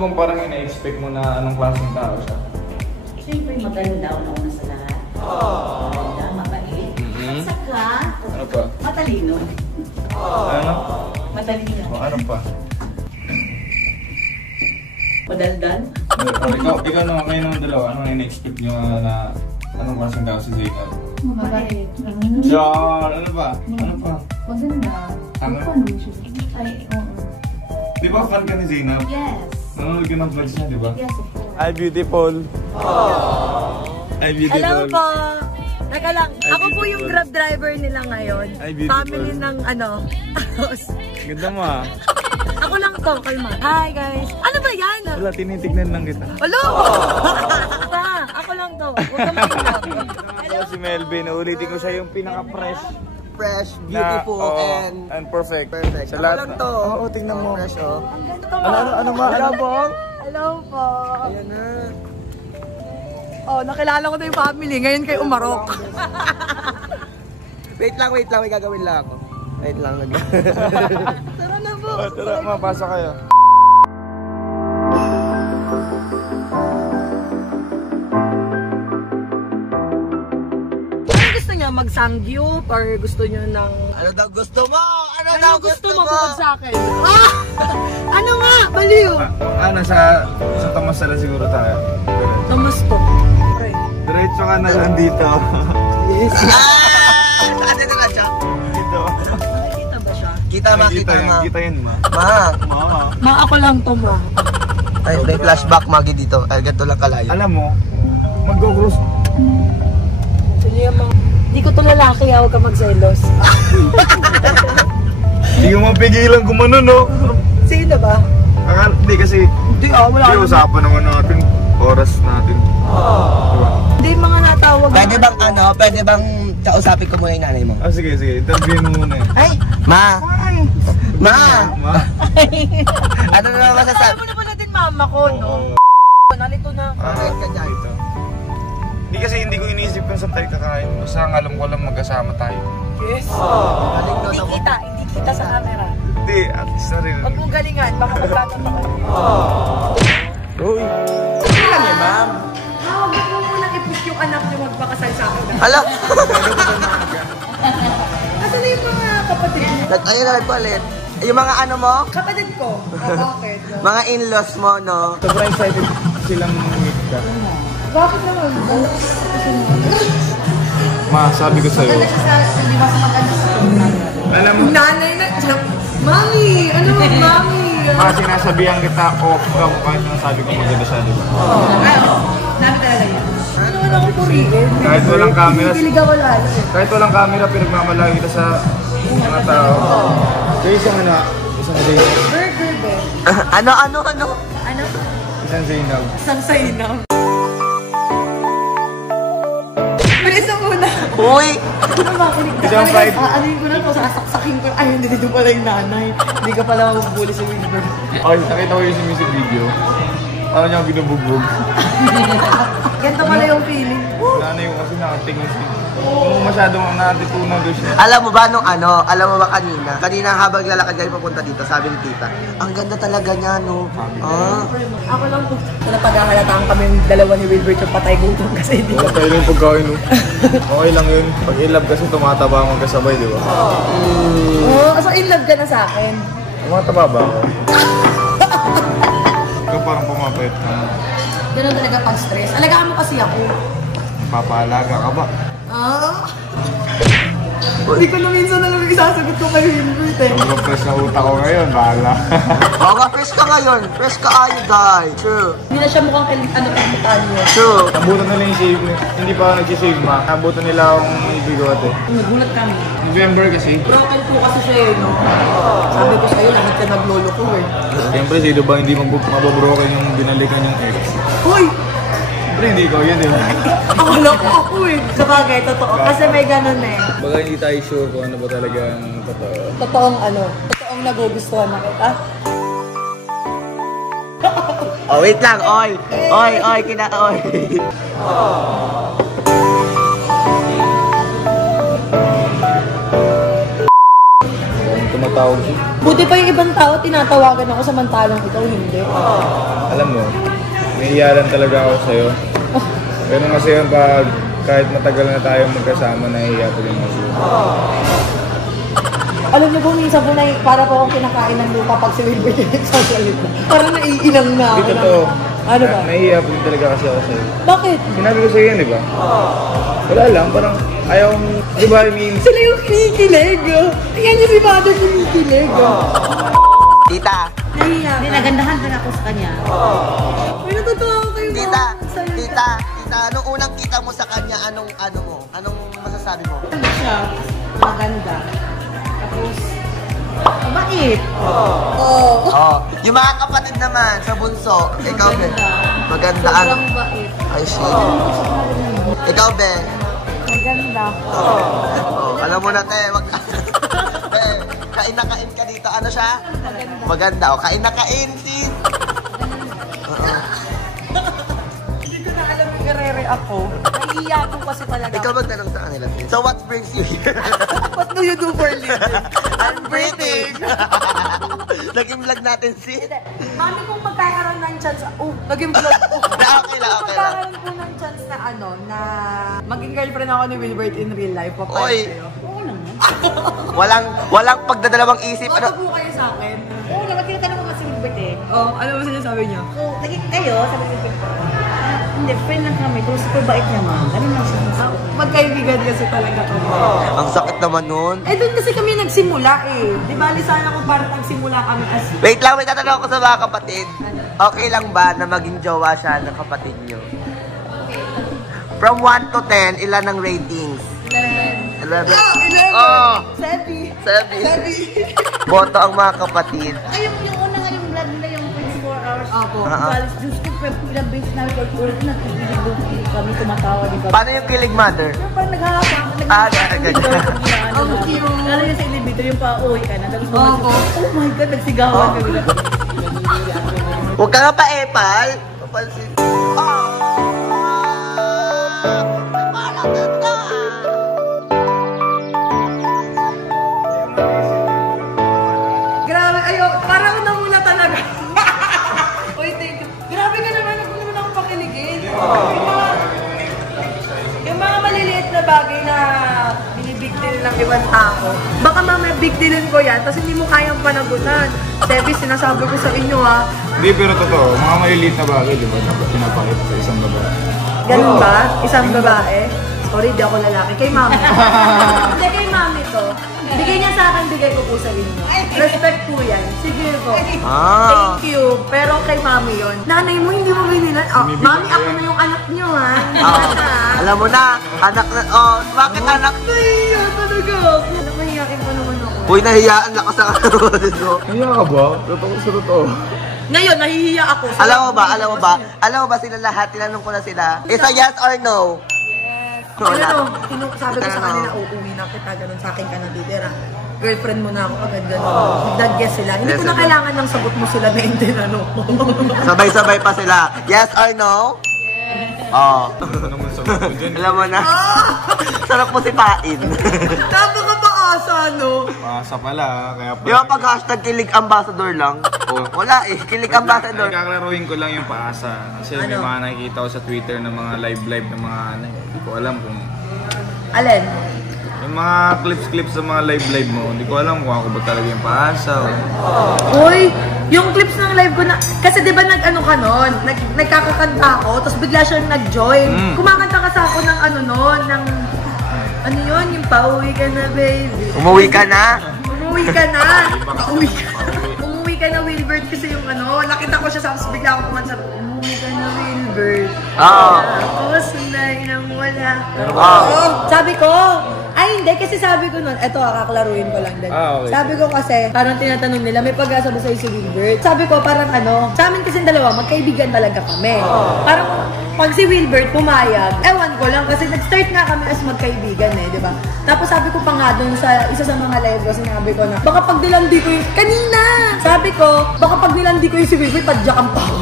bang parang ina-expect mo na anong klaseng tao siya? Siyempre maganda una sa lahat. Maganda, mabait. At saka, Ano pa? matalino. Ano? Matalino. Ano pa? Madaldal. Ikaw naman, kayo naman dalawa, anong ina-expect nyo na anong klaseng tao si Zainab? Mabait. John! Ano pa? Ano pa? Maganda. Ano? Ay, oo. Di ba fan ka ni Zainab? Yes. Nanonood ka ng vlogs niya, di ba? Yes, of course. Hi, beautiful! Hi, beautiful! Hello po! Teka lang, ako po yung grab driver nila ngayon. Ay, beautiful. Family ng Ganda mo ah. Ako lang to, kalma. Hi guys! Ano ba yan? Wala, tinitignan lang kita. Hello! Ako lang to. Huwag ka makinig. Hello, si Melvin. Ulitin ko siya yung pinaka-fresh. Fresh, beautiful, and perfect. perfect. Sa Ako lahat lang to. Oo, tingnan mo. Fresh, oh. Ang ganda Ano ba? Hello po. Hello po. Ayan na. Oh, nakilala ko na yung family. Ngayon kayo umarok. Wait lang. May gagawin lang ako. Wait lang. Tara na po. Tara, mapasa kayo. Ano gusto niya? Mag-samgyup? Or gusto niyo ng... Ano daw gusto mo? Ano gusto mo bukod sa akin? Ah! Ano nga? Baliw! Sa Tomasala siguro tayo. Namasto. Diretso ka na lang dito. Yes. Saan na nga siya? Dito. Nakikita ba siya? Kita ma. Kita yun, ma. Ma. Ma, ako lang to, ma. Ay, may flashback Magi dito. Ay, ganito lang kalayo. Alam mo, mag-go-cruise. Sige, ma. Hindi ko to lalaki, huwag ka magselos. Hindi ko mapigilan kumano, no? Sino ba? Hindi kasi, Wala hindi usapan naman natin. Oras natin. Hindi mga natawag. Pwede bang kausapin ko muna yung nanay mo? Sige. Interview mo muna eh. Ay! Ma! Ma? Ano na masasabi? Alam mo na pala din mama ko, no? Nalito na ako. Bakit ka dyan? Hindi kasi hindi ko iniisip kung saan tayo kakain. Basta ang alam ko lang magkasama tayo. Yes. Hindi kita sa camera. Hindi, at least na rin. Huwag mong galingan, baka magkakata ka. Uy! Ano lang yan, ma'am? Huwag mo munang i-push yung anak niyo magpakasal sa akin. Hala! Asa na yung mga kapatid mo? Ayun na nagpalit. Yung mga ano mo? Kapatid ko. Bakit? Mga in-laws mo, no? Sobrang excited silang meet ka. Bakit naman? Ma, sabi ko sa'yo. Hindi ba sa mag-ano sa Alam mo, nanay na. Mami! Ano mo, mami? ma, sinasabihan kita off cam kahit nang sabi ko maganda siya, di ba? Dami talaga yan. Ano naman ako purihin? Kahit walang camera, Pilig ako lalo. kahit walang camera, pinagmamalaki kita sa mga tao. Kaya isang Zainab. Burger, be. Ano? Ano? Isang Zainab. Isang sainaw. Bilis ang una. Uy! Ano ba? Kinig ka. Isang fried. Anuin ko na ito, sasaksakin ko. Ay, hindi dito pala yung nanay. Hindi ka pala magbubuli sa Wilbur. Ay, nakita ko yung si music video. Ano niya binubugbog. Ganito pala yung feeling. Nanay ko kasi nakatingin siya. Kung masyadong natitunan doon siya. Alam mo ba kanina habang lalakad kayo papunta dito, sabi ni tita, ang ganda talaga niya, no? Ako lang po. Napag-ahalataan kami yung dalawa ni Wilbur yung patay gutom kasi hindi. Wala tayo yung pagkain, no? Okay lang yun. Pag in-love kasi tumataba ang magkasabay, di ba? Oo, so in love ka na sa akin. Tumataba ba ako? Ikaw parang pumapayat ka. Ganun talaga pag stress. Alagaan mo kasi ako. Papaalaga ka ba? Hindi ko na minsan na lang isasagot ko kay Wilbur eh. Sobrang fresh na utak ko ngayon, bahala. Baka fresh ka ngayon. Fresh ka ayo, guys. True. Hindi na siya mukhang kalimutan niyo. True. Nabutan nila yung shave. Hindi pa ako nag-shave, ma. Nabutan nila akong ibigote. Nagulat kami. November kasi. Broken po kasi siya eh, no? Sabi ko sa'yo, lahat ka naglolo ko eh. Siyempre, sino ba hindi mababroken yung binalikan yung ex? Hoy! Siyempre, hindi ikaw yun, di ba? Akala ko ako eh. Sabagay, totoo. Kasi may ganun eh. Baga hindi tayo sure kung ano ba talagang totoo. Totoong nagugustuhan na kita. Oh, wait lang. Oy, oy. tawag siya. Buti pa yung ibang tao, tinatawagan ako samantalang ikaw hindi. Alam mo, nahihiyalan talaga ako sa'yo. Pero kasi yun, pag kahit matagal na tayo magkasama, nahihiya ko din ako. Alam niyo po, minsan po para po akong kinakain ng lupa pag si Wilbert yung nagsasalit na. Parang naiinang na ako. Hindi totoo. Ano ba? Nahihiya ko din talaga kasi ako sa'yo. Bakit? Sinabi ko sa'yo yan, di ba? Wala lang, parang ayaw, di ba, I mean... Sila yung kinikilig. Tingnan niyo si Mother kinikilig. Tita, Nahiya Hindi, ka. nagandahan ka na ako sa kanya. May natutuwa ko kayo. tita, Sa'yo. tita, anong unang kita mo sa kanya, anong masasabi mo? Ano siya? Maganda. Tapos, mabait. Oo. Oh, yung mga kapatid naman sa bunso, ikaw be, magandaan. Sobrang mabait. Ay, shit. Ikaw be, Maganda. alam mo na te, wag ka. Be, kain na kain ka dito. Ano siya? Maganda. O, kain na kain, sis. Hindi ko na alam yung i-re-react ko. Nahiya ko kasi talaga. Ikaw magtanong sa kanila, sis. So, what brings you here? What do you do for a living? I'm breathing. Naging vlog natin, sis. Mami, kung magkakaroon ng chance, naging vlog ko. Okay lang, okay lang. Magkakaroon po ng chance na na maging girlfriend ako ni Wilbert in real life. Oy. Papayag kayo. Oo naman. Walang pagdadalawang isip. Boto Ano? po kayo sa akin. Oo naman, tinatanong ko kasi Wilbert eh. Ano ba sinasabi niya? So, naging kayo, sabi ko, hindi, friend lang kami, pero super bait naman. Ganun lang siya. Magkaibigan kasi talaga kami. Ang sakit naman nun. Eh, doon kasi kami nagsimula eh. Di ba, sana kung parang nagsimula kami as... Wait lang, may tatanong ako sa mga kapatid. Okay lang ba na maging jowa siya ng kapatid niyo? From 1 to 10, ilan ang ratings? 11. 11. Oh! Sebi. 7. Boto ang mga kapatid. Ay, yung una nga yung vlog nila, yung 24 hours. Opo. Balis, Diyos ko, ilang beses na record na nagkikilig kami tumatawa, di ba? Paano yung kilig mother? Yung parang naghahapang, ganyan. Ang cute. Lalo yung sa elevator, yung pa-uwi ka na. Tapos Opo. oh my God, nagsigawan kami na. Huwag ka nga pa epal. Papansin. Grabe, parang namula talaga. Uy, thank you. Grabe ka naman, huwag naman akong pakiligin. Yung mga maliliit na bagay na binibig deal ng ibang tao, baka mamaya big dealin ko yan, tapos hindi mo kayang panagutan. Sebi, sinasabi ko sa inyo ha. Hindi, pero totoo, mga maliliit na bagay, di ba? Dapat pinapakita sa isang babae. Ganun ba? Isang babae? Sorry, di ako lalaki. Kay mami. Hindi, kay mami to. Bigay niya sa akin, bigay ko po sa inyo. Respect po yan. Sige po. Thank you. Pero kay mami yon. Nanay mo, hindi mo binilan. Oh, mami, ako na yung anak niyo, ha? Alam mo na, anak na, bakit anak? Nahiya talaga ako. Mahihain pa naman ako. Uy, nahiyaan na ka sa kanonood mo. Kaya ka ba? Totoo sa totoo. Ngayon, nahihiya ako. Alam mo ba sila lahat, tinanong ko na sila. Is a yes or no? Ano, sabi ko sa kanila, uuwi na kita, ganun sa akin ka natitira. Girlfriend mo na ako agad ganun. Nag-guess sila. Hindi ko na kailangan ng sagot mo sila na hindi ano. Sabay-sabay pa sila. Yes or no? Yes. Oh. Ano naman sa ko dyan? Alam mo na. Sarap mo si Pain. Napaka-paasa, no? Pasa pala, kaya pala. Di ba pag hashtag kilig ambassador lang? Oh, wala eh. Kilig ambassador. Ay, kaklaruhin ko lang yung paasa. Kasi may mga nakikita ko sa Twitter ng mga live ng mga ano. Hindi ko alam kung... Alin? Yung mga clips sa mga live mo, hindi ko alam kung ako ba talaga yung paasa. Uy, yung clips ng live ko na... Kasi di ba nag-ano ka nun? Nagkakakanta ako, tapos bigla siyang nag-join. Kumakanta ka sa ako ng ano nun, ng... Ano yun? Yung pauwi ka na, baby. Umuwi ka na? Umuwi ka na. Umuwi ka na, Wilbert, kasi yung ano, nakita ko siya tapos bigla ako kumanta. Umuwi ka na, Wilbert. Oo. Tapos sunay nang wala. Oo. Sabi ko, ay hindi, kasi sabi ko nun, eto kakaklaruin ko lang din. Okay. Sabi ko kasi, parang tinatanong nila, may pag-asa ba sa'yo si Wilbert? Sabi ko, parang ano, sa amin kasi dalawa, magkaibigan talaga kami. Parang, pag si Wilbert pumayag, ewan ko lang, kasi nag-start nga kami as magkaibigan eh, di ba? Tapos sabi ko pa nga dun sa isa sa mga live ko, sinabi ko na, baka pag nilandi ko yung, kanina! Sabi ko, baka pag nilandi ko yung si Wilbert, padyakan pa ako.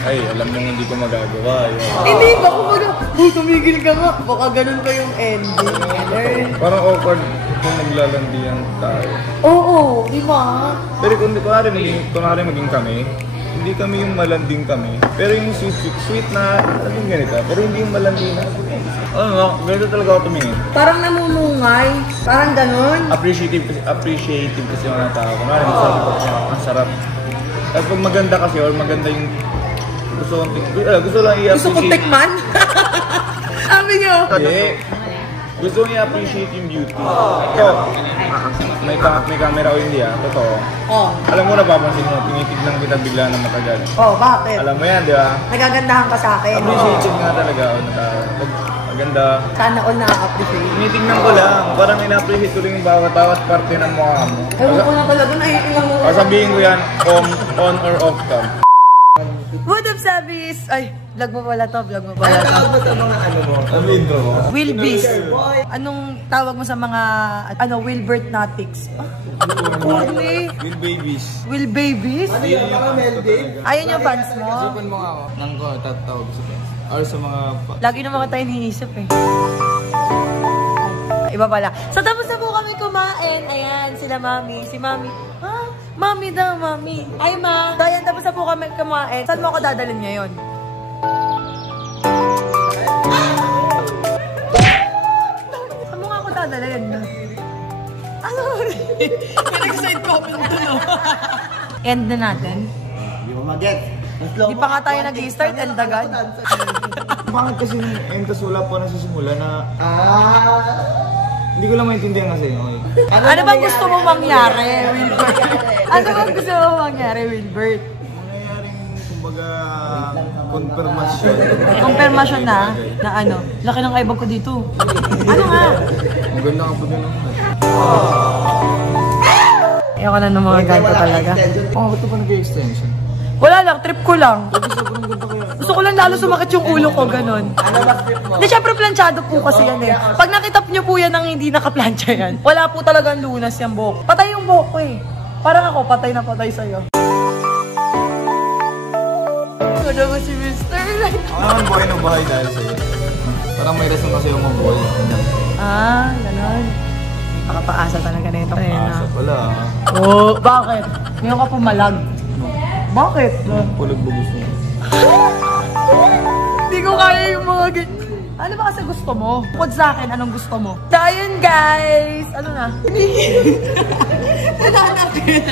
ay, alam mong hindi ko magagawa. Yun. Hindi ba? Kumbaga, tumigil ka nga. Baka ganun pa yung ending. Parang awkward kung naglalandian tayo. Oo, di ba? Pero kung kunwari maging kami, hindi kami yung malanding kami. Pero yung sweet na, alam yung ganito. Pero hindi yung malanding na. Ano, ganito talaga ako tumingin. Parang namumungay. Parang ganun. Appreciative kasi yung mga tao. Kunwari, masabi ko ang sarap. At pag maganda kasi, or maganda yung gusto lang Gusto kong i-appreciate. tikman? Sabi niyo. Hindi. Gusto kong i-appreciate yung beauty. Ito, may camera o hindi totoo. Oh. Alam mo, napapansin mo, tinitignan kita bigla ng matagal. Oh, bakit? Alam mo yan, di ba? Nagagandahan ka sa akin. Appreciated nga talaga ako na tao. Pag maganda, Sana all na-appreciate. tinitignan ko lang. Parang ina-appreciate ko rin yung bawat parte ng mukha mo. Ewan ko na talaga, naiilang mo. Sabihin ko yan, on or off cam. What up, Sabis? Ay, vlog mo pala to, vlog mo pala to. Ano ba sa mga ano mo? Ano yung intro mo? Wilbis. Anong tawag mo sa mga, Wilbert Natics? Corny. Will babies. Will Babies? Ayun yung fans mo? Isipan mo nga ako. Nang ko, tatawag sa fans. Or sa mga... Lagi naman tayo iniisip eh. Iba pala. So tapos na po kami kumain. Ayan, sila Mami. Si Mami. Ah, Mami daw, Mami. Ay, Ma. So ayan, tapos na po kami kumain. Saan mo ako dadalhin ngayon? Saan mo nga ako dadalhin? Ano? May nag-side comment doon, no? End na natin. Hindi mo mag-get. Di pa nga tayo nag-i-start, end agad. Bakit kasi tas wala pa nasisimula na... Hindi ko lang maintindihan kasi. Okay. Ano bang gusto mo mangyari, Wilbert? Ano bang gusto mo mangyari, Wilbert? Mangyayaring, kumbaga, konfirmasyon. Confirmation na ano? Laki ng kaibag ko dito. Ano nga? Maganda ka po din ako. Ayoko na ng mga ganito talaga. Oh, ba't pa nag-extension? Wala lang, trip ko lang. Gusto ko lang lalo sumakit yung ulo ko, ganun. Ano ba trip mo? Hindi, syempre planchado po kasi yan eh. Pag nakitap nyo po yan ng hindi nakaplansya yan, wala po talagang lunas yung buhok. Patay yung buhok ko eh. Parang ako, patay na patay sa'yo. Ano naman si Mr. Ako naman buhay ng bahay dahil sa'yo. Parang may rason kasi yung mabuhay. Ah, ganun. Nakapaasa talaga na ito. Asa pala. Oo, bakit? Ngayon ka pumalag. Bakit? Pulag ba gusto mo? Hindi ko kaya yung mga ganyan. Ano ba kasi gusto mo? Bukod sa akin, anong gusto mo? So, ayun guys! Ano na? Nananakit.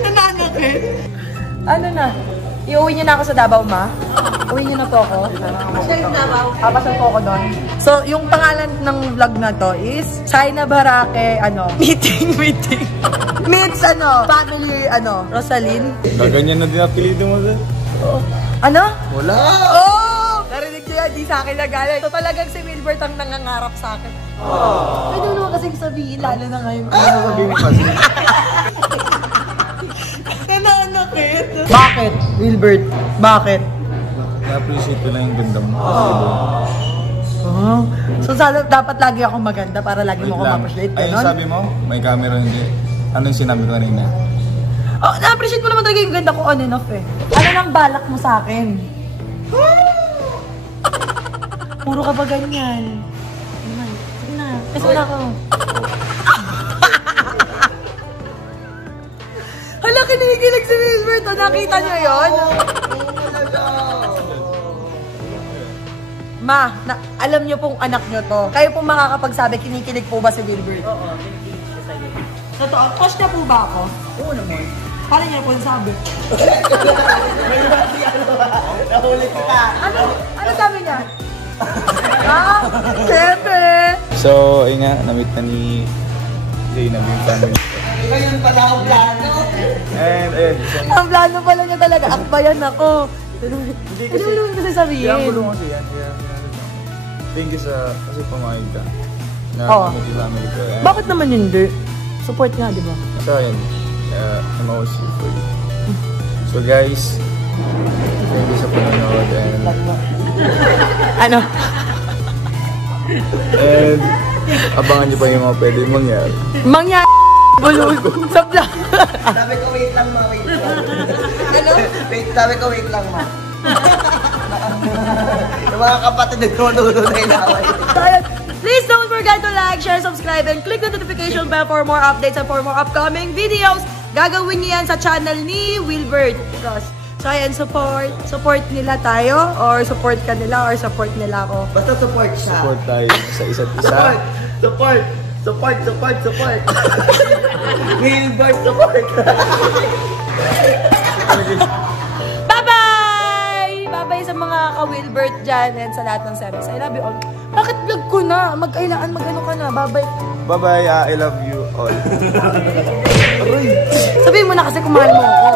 Nananakit. Ano na? Iuwi niyo na ako sa Davao, Ma? Uwi niyo na to ako? Saan sa Davao? Papasal ko ako doon. So, yung pangalan ng vlog na to is China Barake, meeting. Meets, family, Rosaline. Gaganyan na din apelido mo sir? Oh. Ano? Wala! Oh! Narinig niyo yan, di sa akin nagaling. So talagang si Wilbert ang nangangarap sa akin. Oh. Pwede mo naman kasing sabihin, lalo na ngayon. Ano sabihin mo kasi? Nananakit. Bakit, Wilbert? Bakit? Na-appreciate ko lang yung ganda mo. Oh. So dapat lagi ako maganda para lagi mo ako ma-appreciate. Ay, yung sabi mo, may camera hindi. Ano yung sinabi ko kanina? Oh, na-appreciate ko naman talaga yung ganda ko on and off eh. Ano nang balak mo sa akin? Puro ka ba ganyan? Sige na. Kasi wala ko. Hala, kinikilig si Wilbert. Nakita niyo yun? Ma, alam niyo pong anak niyo to. Kayo pong makakapagsabi, kinikilig po ba si Wilbert? Oo, kinikilig siya sa'yo. Totoo, crush niya po ba ako? Oo naman. Paano niya po nasabi? Nahuli kita. Ano sabi niya? Siyempre! So, ayun nga, na-meet na ni Zainab yung family. Ngayon pala ang plano. And, ayun. Ang plano pala niya talaga, akbayan ako. Hindi mo naman kasi sabihin. Kaya bulong kasi yan. Thank you kasi pumayag ka. Na meet yung family ko. Bakit naman hindi? Support nga, di ba? So, ayun. I'm always here for you. So, guys, thank you sa panonood and... Ano? And abangan nyo pa yung mga pwede mangyari. Mangyari bulog sa vlog. Sabi ko wait lang ma, wait lang. Ano? Sabi ko wait lang ma. Yung mga kapatid nagtututo na ilaway. So, ayun. Please don't forget to like, share, subscribe, and click the notification bell for more updates and for more upcoming videos. Gagawin niyo yan sa channel ni Wilbert Ross. So, ayan, support. Support nila tayo, or support ka nila, or support nila ako. Basta support siya. Support tayo sa isa't isa. Support. Support. Wilbert, support. Bye-bye! Bye-bye sa mga ka-Wilbert dyan and sa lahat ng series. I love you all. Bakit vlog ko na? Mag-kailangan mag-ano ka na. Bye-bye. Bye-bye, I love you all. Sabihin mo na kasi kung mahal mo ako.